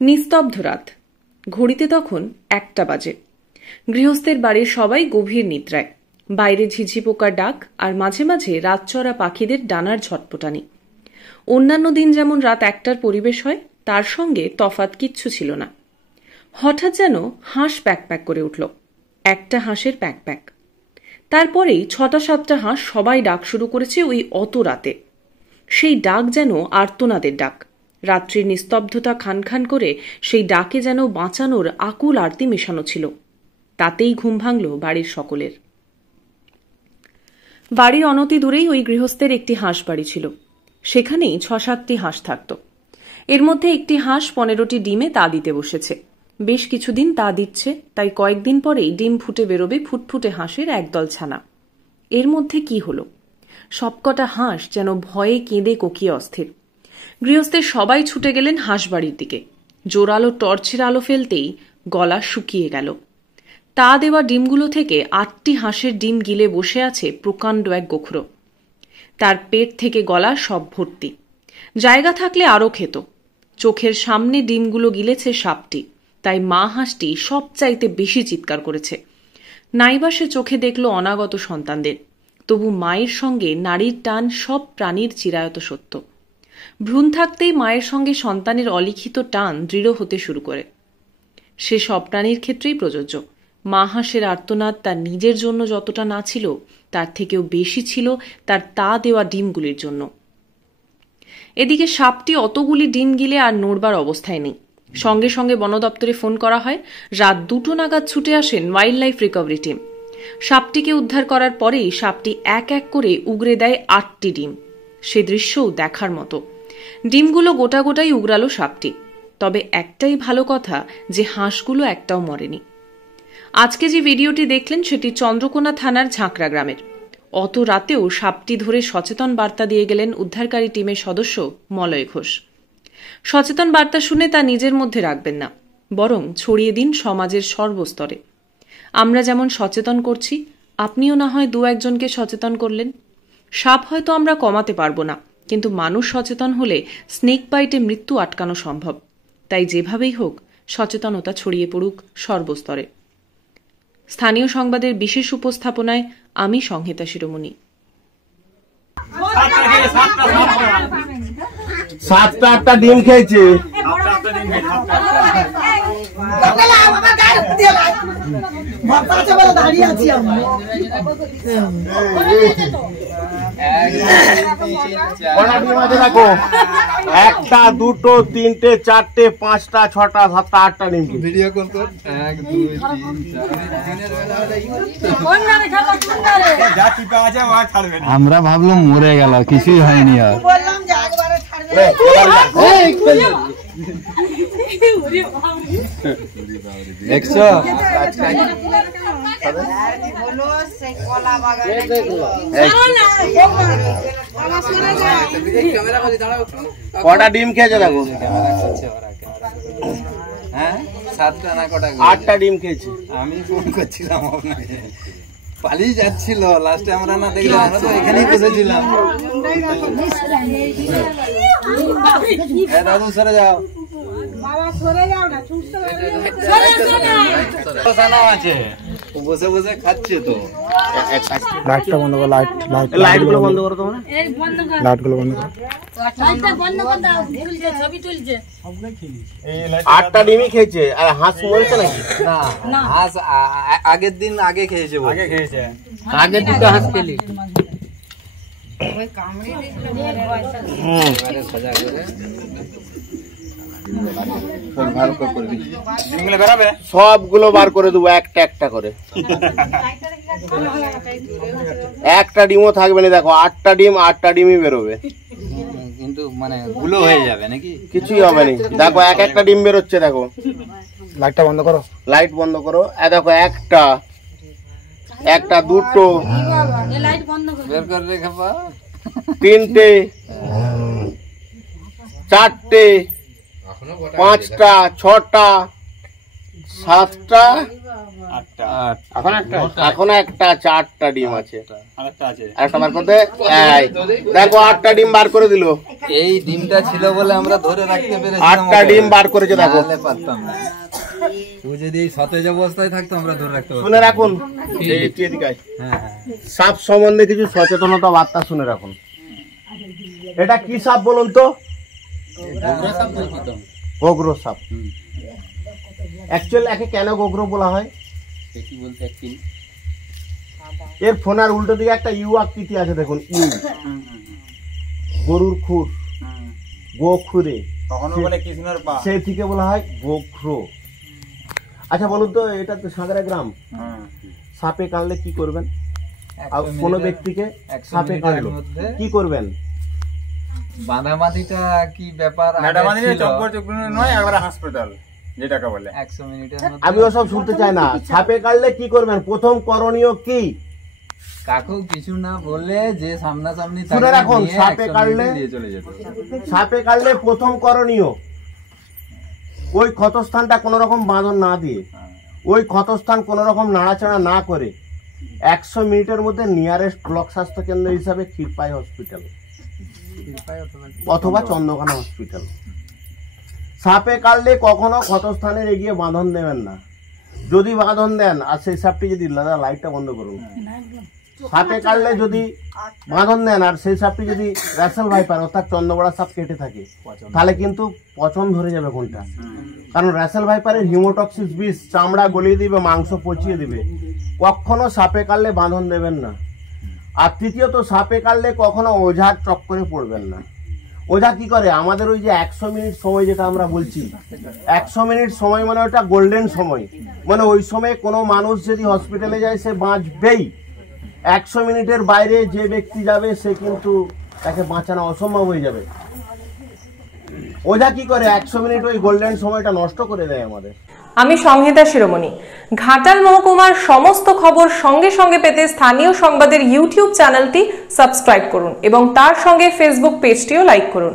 নিস্তব্ধ রাত, ঘড়িতে তখন 1টা বাজে। গৃহস্থের বাড়ির সবাই গভীর নিদ্রায়। বাইরে ঝিঝি পোকার ডাক আর মাঝে মাঝে রাতচরা পাখিদের ডানার ঝটপটানি। অন্যান্য দিন যেমন রাত 1টার পরিবেশ হয়, তার সঙ্গে তফাৎ কিচ্ছু ছিল না। হঠাৎ যেন হাঁস প্যাক প্যাক করে উঠল, একটা হাঁসের প্যাক প্যাক। তারপরেই 6টা-7টা হাঁস সবাই ডাক শুরু করেছে ওই অত রাতে। সেই ডাক যেন আর্তনাদের ডাক। রাত্রির নিস্তব্ধতা খান খান করে সেই ডাকে যেন বাঁচানোর আকুল আরতি মেশানো ছিল। তাতেই ঘুম ভাঙল বাড়ির সকলের। বাড়ির অনতি দূরেই ওই গৃহস্থের একটি হাঁস বাড়ি ছিল। সেখানেই 6-7টি হাঁস থাকত। এর মধ্যে একটি হাঁস 15টি ডিমে তা দিতে বসেছে। বেশ কিছুদিন তা দিচ্ছে, তাই কয়েকদিন পরেই ডিম ফুটে বেরোবে ফুটফুটে হাঁসের একদল ছানা। এর মধ্যে কি হলো? সবকটা হাঁস যেন ভয়ে কেঁদে কোকিয়ে অস্থির। গৃহস্থের সবাই ছুটে গেলেন হাঁস বাড়ির দিকে। জোরালো টর্চের আলো ফেলতেই গলা শুকিয়ে গেল। তা দেওয়া ডিমগুলো থেকে 8টি হাঁসের ডিম গিলে বসে আছে প্রকাণ্ড এক গোখরো। তার পেট থেকে গলা সব ভর্তি। জায়গা থাকলে আরও খেত। চোখের সামনে ডিমগুলো গিলেছে সাপটি, তাই মা হাঁসটি সবচাইতে বেশি চিৎকার করেছে। নাইবা সে চোখে দেখল অনাগত সন্তানদের। তবু মায়ের সঙ্গে নারীর টান সব প্রাণীর চিরায়ত সত্য। ভ্রূণ থাকতেই মায়ের সঙ্গে সন্তানের অলিখিত টান দৃঢ় হতে শুরু করে। সে সব প্রাণীর ক্ষেত্রেই প্রযোজ্য। মা হাঁসের আর্তনাদ তার নিজের জন্য যতটা না ছিল, তার থেকেও বেশি ছিল তার তা দেওয়া ডিমগুলির জন্য। এদিকে সাপটি অতগুলি ডিম গিলে আর নড়বার অবস্থায় নেই। সঙ্গে সঙ্গে বন দপ্তরে ফোন করা হয়। রাত 2টো নাগাদ ছুটে আসেন ওয়াইল্ড লাইফ রিকভারি টিম। সাপটিকে উদ্ধার করার পরেই সাপটি এক এক করে উগরে দেয় 8টি ডিম। সে দৃশ্যও দেখার মতো। ডিমগুলো গোটা গোটাই উগরালো সাপটি। তবে একটাই ভালো কথা যে হাঁসগুলো একটাও মরেনি। আজকে যে ভিডিওটি দেখলেন সেটি চন্দ্রকোনা থানার ঝাঁকড়া গ্রামের। অত রাতেও সাপটি ধরে সচেতন বার্তা দিয়ে গেলেন উদ্ধারকারী টিমের সদস্য মলয় ঘোষ। সচেতন বার্তা শুনে তা নিজের মধ্যে রাখবেন না, বরং ছড়িয়ে দিন সমাজের সর্বস্তরে। আমরা যেমন সচেতন করছি, আপনিও না হয় 2-1জনকে সচেতন করলেন। সাপ হয়তো আমরা কমাতে পারবো না, কিন্তু মানুষ সচেতন হলে স্নেক বাইটে মৃত্যু আটকানো সম্ভব। তাই যেভাবেই হোক সচেতনতা ছড়িয়ে পড়ুক সর্বস্তরে। স্থানীয় সংবাদের বিশেষ উপস্থাপনায় আমি সংহিতা শিরোমণি। 7টা ডিম খেয়েছে। দেখো, 1টা 2টো 3টে 4টে 5টা 6টা 7টা 8টা ডিম। ভিডিও কল কর। 1 2 3 আমরা ভাবলাম মরে গেল, কিছুই হয়নি। আর বললাম যে একবারে ছাড়বে। দেখছো, কটা ডিম খেয়েছে দেখো। হ্যাঁ, 7টা না কটা? 8টা ডিম খেয়েছে। আমি ফোন করছিলাম আপনাকে, পালিয়ে যাচ্ছিল। লাস্টে আমরা না দেখলাম, আমরা তো এখানেই বসেছিলাম। দাদু সরে যাও, বসে বসে খাচ্ছে তো। লাইটটা বন্ধ করো, লাইট গুলো বন্ধ করো। তোমরা লাইট গুলো বন্ধ করো। 8টা ডিমই খেয়েছে। আর হাঁস মরেছে নাকি? না, হাঁস আগের দিন আগে খেয়েছে। আগে 2টা হাঁস খেলি। সবগুলো বার করে দেবো একটা একটা করে। একটা ডিমও থাকবে না। দেখো 8টা ডিম, 8টা ডিমই বেরোবে, কিন্তু মানে গুলো হয়ে যাবে নাকি? কিছুই হবে না। দেখো এক একটা ডিম বেরোচ্ছে। দেখো, লাইটটা বন্ধ করো, লাইট বন্ধ করো। দেখো, 1টা 2টো 3টে 4টে 5টা 6টা 7টা এখন একটা 4টা ডিম আছে, আরেকটা বার করতে। দেখো 8টা ডিম বার করে দিল। এই ডিমটা ছিল বলে আমরা ধরে রাখতে পেরেছি। 8টা ডিম বার করেছে দেখো। পারতাম না, তুই যদি সতেজ অবস্থায় থাকতো আমরা ধরে রাখতে পারতাম। শুনে রাখুন, সাপ সম্বন্ধে কিছু সচেতনতা বার্তা শুনে রাখুন। এটা কি সাপ বলুন তো? গোগ্র সাপ। অ্যাকচুয়ালি একে কেন গোগ্র বলা হয়? এর ফোনার উল্টো দিকে একটা ইউ আকৃতি আছে দেখুন, ইউ, গরুর খুর, গোখুরে, সেই থেকে বলা হয় গোগ্র। আচ্ছা বলুন তো, এটা তো সাঁতরা গ্রাম, সাপে কাটলে কি করবেন? কোনো ব্যক্তিকে সাপে কাটলো কি করবেন? বাঁধাবাঁধিটা কি ব্যাপার? হাসপাতাল যেটাকে বলে 100 মিনিটের মধ্যে। আমি ওসব শুনতে চাই না। সাপে কাটলে কি করবেন? প্রথম করণীয় কি? কাকু কিছু না বলে যে সামনাসামনি শুনে রাখুন, সাপে কাটলে সাপে কাটলে প্রথম করণীয় ওই ক্ষতস্থানটা কোনো রকম বাঁধন না দিয়ে, ওই ক্ষতস্থান কোনো রকম নাড়াচাড়া না করে 100 মিনিটের মধ্যে নিয়ারেস্ট ব্লক স্বাস্থ্য কেন্দ্র হিসাবে ক্ষীরপাই হসপিটাল অথবা চন্দ্রকোনা হসপিটাল। সাপে কাটলে কখনো ক্ষতস্থানের এগিয়ে বাঁধন দেবেন না। যদি বাঁধন দেন আর সেই সাপটি যদি, দাদা লাইটটা বন্ধ করুন, সাপে কাটলে যদি বাঁধন দেন আর সেই সাপটি যদি র্যাসেল ভাইপার অর্থাৎ চন্দ্রবড়া সাপ কেটে থাকে, তাহলে কিন্তু পচন ধরে যাবে কোনটা। কারণ র্যাসেল ভাইপারের হিমোটক্সিস বিষ চামড়া গলিয়ে দিবে, মাংস পচিয়ে দিবে। কখনো সাপে কাটলে বাঁধন দেবেন না। আর তৃতীয়ত, সাপে কাটলে কখনো ওঝার চক্করে পড়বেন না। ওঝা কি করে? আমাদের ওই যে 100 মিনিট সময় যেটা আমরা বলছি, 100 মিনিট সময় মানে ওটা গোল্ডেন সময়, মানে ওই সময় কোনো মানুষ যদি হসপিটালে যায় সে বাঁচবেই। 100 মিনিটের বাইরে যে ব্যক্তি যাবে সে কিন্তু তাকে বাঁচানো অসম্ভব হয়ে যাবে। ওঝা কি করে? 100 মিনিট ওই গোল্ডেন সময়টা নষ্ট করে দেয় আমাদের। আমি সংহিতা শিরোমণি। ঘাটাল মহকুমার সমস্ত খবর সঙ্গে সঙ্গে পেতে স্থানীয় সংবাদের ইউটিউব চ্যানেলটি সাবস্ক্রাইব করুন এবং তার সঙ্গে ফেসবুক পেজটিও লাইক করুন।